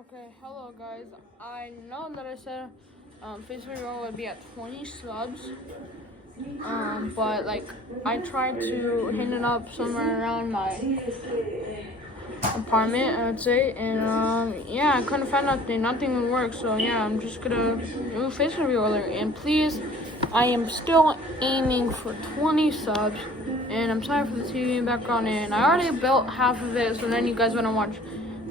Okay, hello guys. I know that I said Facebook roll would be at 20 subs, but like I tried to hit it up somewhere around my apartment, I would say, and yeah, I couldn't find nothing would work. So yeah, I'm just gonna do Facebook roller, and please, I am still aiming for 20 subs, and I'm sorry for the TV background, and I already built half of it, so then you guys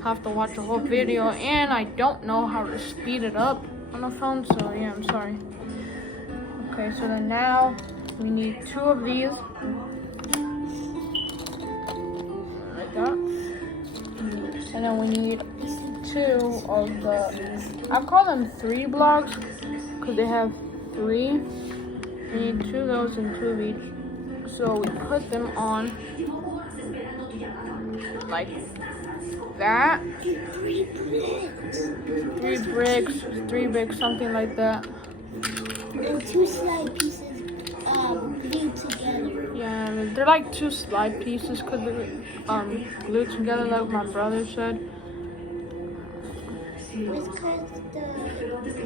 have to watch the whole video, and I don't know how to speed it up on the phone, so yeah, I'm sorry. Okay, so then now we need 2 of these, like that, and then we need 2 of the, I call them 3 blocks, because they have 3, we need 2 of those and 2 of each, so we put them on, like that, 3 bricks, something like that. And 2 slide pieces glued together. Yeah, they're like 2 slide pieces because they're glued together, like my brother said.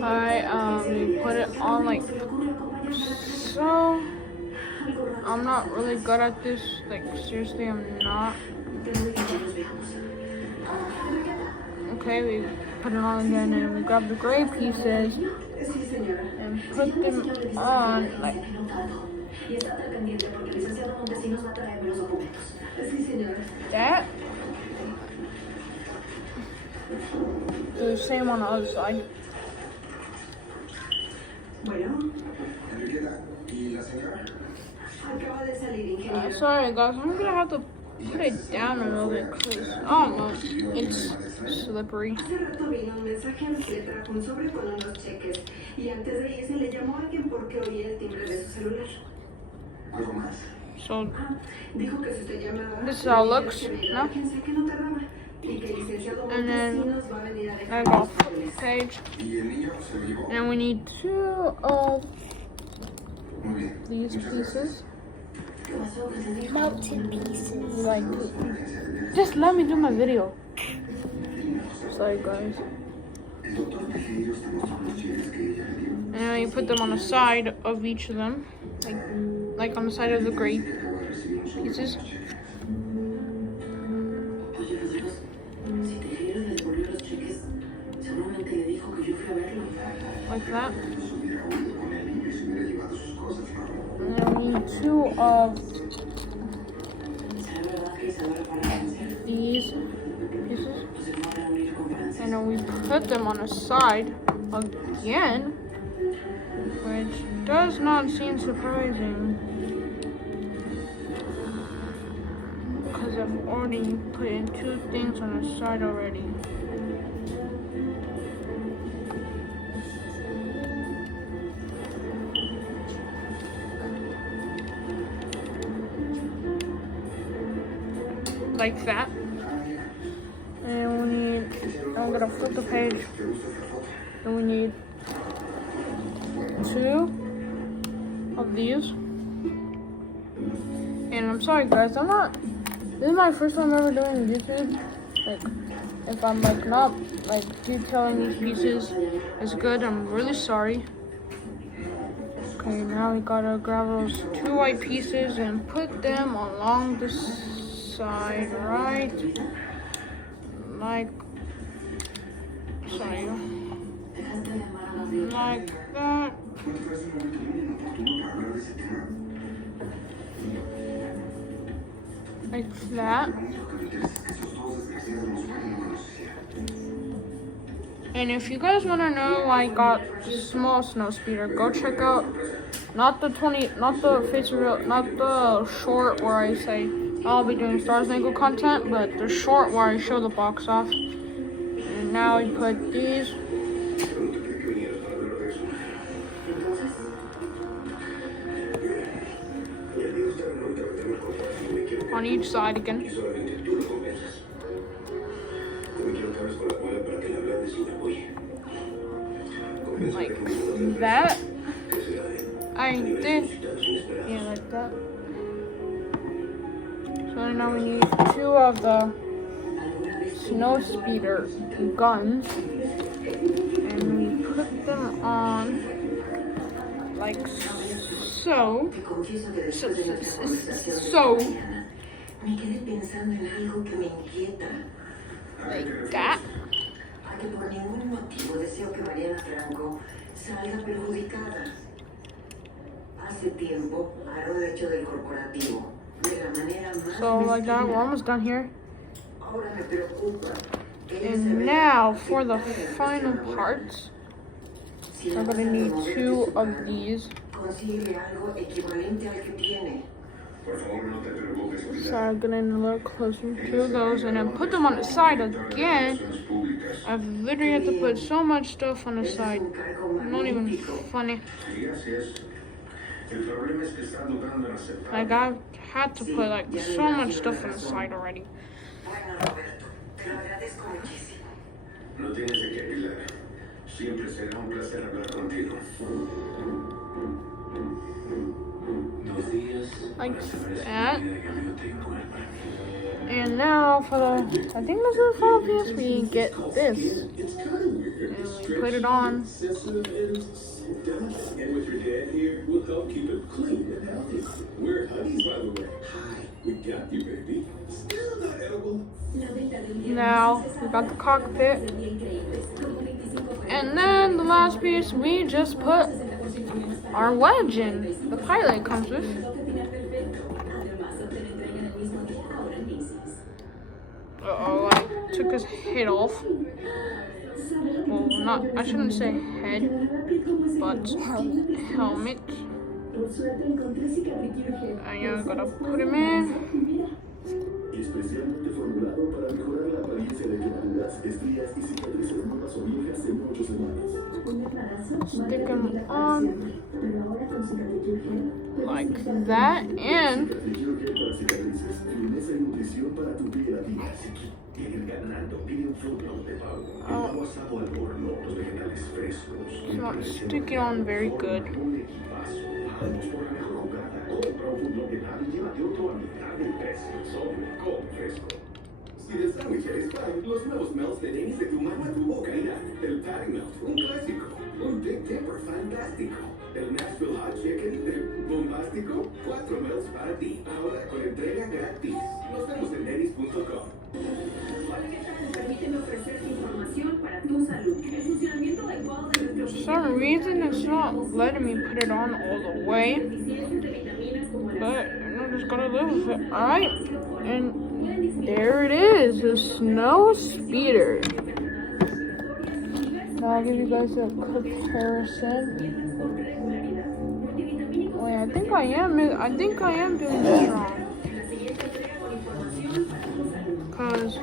Alright, we put it on like so. I'm not really good at this. Like seriously, I'm not. Okay, we put it on again, and we grab the gray pieces and put them on like that. Do the same on the other side. Sorry guys, I'm gonna have to put it down a little bit because I don't know, it's slippery. So this is how it looks, no? And then I go page, and we need 2 of these pieces. Melted pieces. Like, just let me do my video. Sorry guys. And then you put them on the side of each of them, like on the side of the gray pieces. Like that. And then we need 2 of these pieces. And then we put them on the side again, which does not seem surprising because I've already put in 2 things on the side already. Like that. And I'm gonna flip the page. And we need 2 of these. And I'm sorry guys, this is my first time ever doing YouTube. Like, if I'm like not like detailing these pieces is good, I'm really sorry. Okay, now we gotta grab those 2 white pieces and put them along the side, right? Like that. Like that. And if you guys want to know why I got small snowspeeder, go check out not the Facebook, not the short where I say I'll be doing Stars Angle content, but the short where I show the box off. And now we put these on each side again. Like that. I did, yeah, like that. So now we need 2 of the snowspeeder guns, and we put them on like so. Like that. So like that, we're almost done here. And now for the final parts, I'm gonna need 2 of these. So I'm gonna need a little closer, 2 of those, and then put them on the side again. I've literally had to put so much stuff on the side. Not even funny. Like I had to put like so much stuff on the side already. Like that. And now for the, I think this is the final piece, we get this. And we put it on. And with your dad here, we'll help keep it clean and healthy. We're Honey's, by the way. Hi, we got you, baby. Still not edible. Now we got the cockpit. And then the last piece, we just put our wedge in. The pilot comes with. Uh-oh, I took his head off. Well, not, I shouldn't say head, but helmet. And yeah, gotta put him in. Stick him on like that, and it's not sticking on very good. Si el sándwich eres fan, los nuevos melts de tenis de tu mano a tu boca irán. El patty melt, un clásico. Un Big Dipper fantástico. El Nashville Hot Chicken, bombástico. 4 melts para ti, ahora con entrega gratis. Nos vemos en tenis.com. Permíteme ofrecerte información para tu salud. El funcionamiento adecuado de nuestro For some reason, it's not letting me put it on all the way. But I'm just gonna live with it. Alright. And there it is, the snow speeder. Now I'll give you guys a comparison. Wait, I think I am doing this wrong. Cause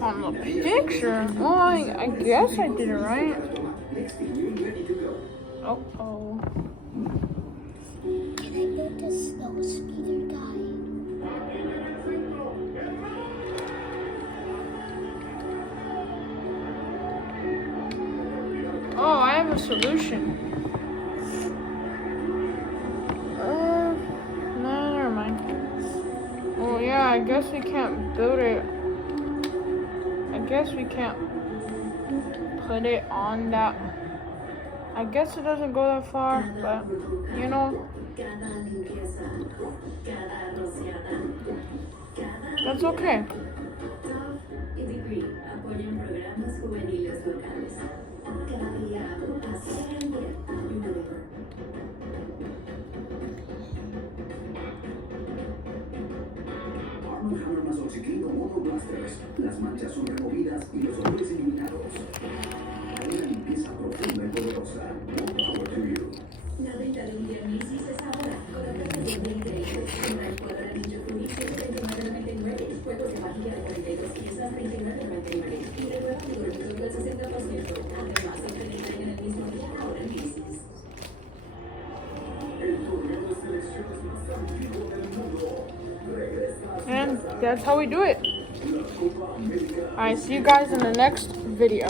on the picture, well, I guess I did it right. Oh. Can I get the snow speeder guy? Oh, I have a solution. No, never mind. Oh yeah, I guess we can't build it. I guess we can't put it on that. I guess it doesn't go that far, but you know, that's okay. Más oxígeno monoblasters. Las manchas son removidas y los olores eliminados. Una limpieza profunda y poderosa. More power to you. La venta de un Diagnosis es ahora con la prestación de increíbles. Compra el cuadradillo Furniture de $39.99. Juegos de vajilla de 42 piezas $39.99. Y renueva tu dormitorio del 60%. Además, se incrementa en el mismo día ahora en Macy's. El torneo de selecciones más antiguo del mundo. And that's how we do it. Alright, see you guys in the next video.